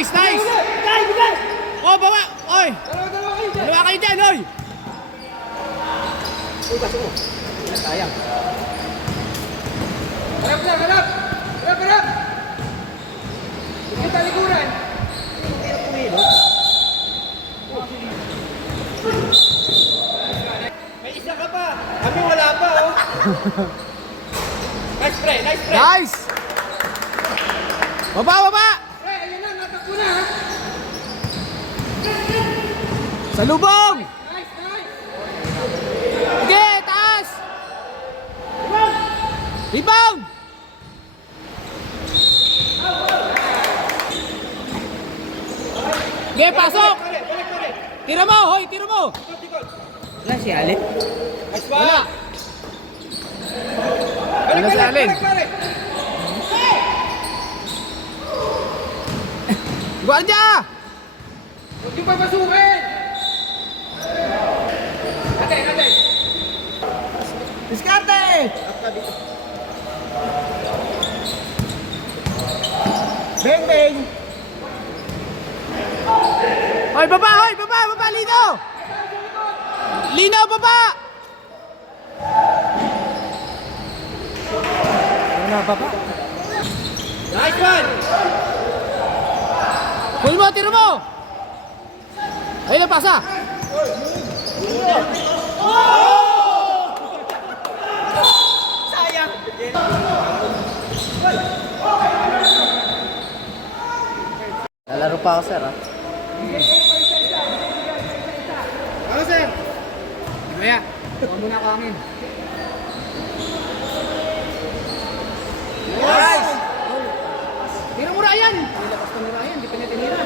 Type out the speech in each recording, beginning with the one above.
Nice, nice. Oh, bawa. Oy. Dalawa kayo dyan, oy. Uy, baso mo. Sayang. Harap! Hindi talikuran. May isa ka pa. Kami wala pa, oh. Nice play. Nice. Baba. Pre, ayun na, natakbo na, ha? Salubong. Nice. Sige, taas. Rebound. Sige, pasok. Balik. Tira mo, hoy, tira mo. Wala si Alin. Nice Wala. one. Wala si Alin. Balik. Guardia. Huwag yung papasukin. Atay. Diskarte! Beng! Hoy, baba, Lino. Lino, baba. Wala baba. Nice one. Kunin mo, tira mo. Ayun na, pasa. Sayang. Lalaro pa ako, sir, ha? Ano, sir? Mamaya, huwag muna ako amin. Nice. Tira mo Ryan. Nilapas ka ni Ryan, di pa niya tinira.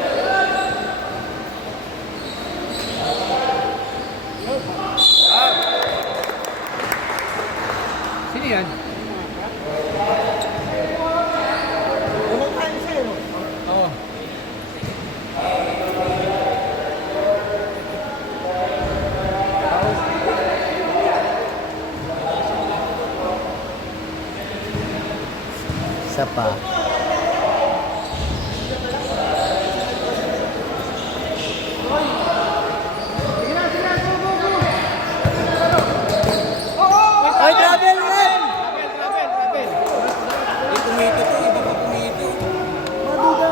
Sino yan? Kumakain sa'yo. Oo. Isa pa.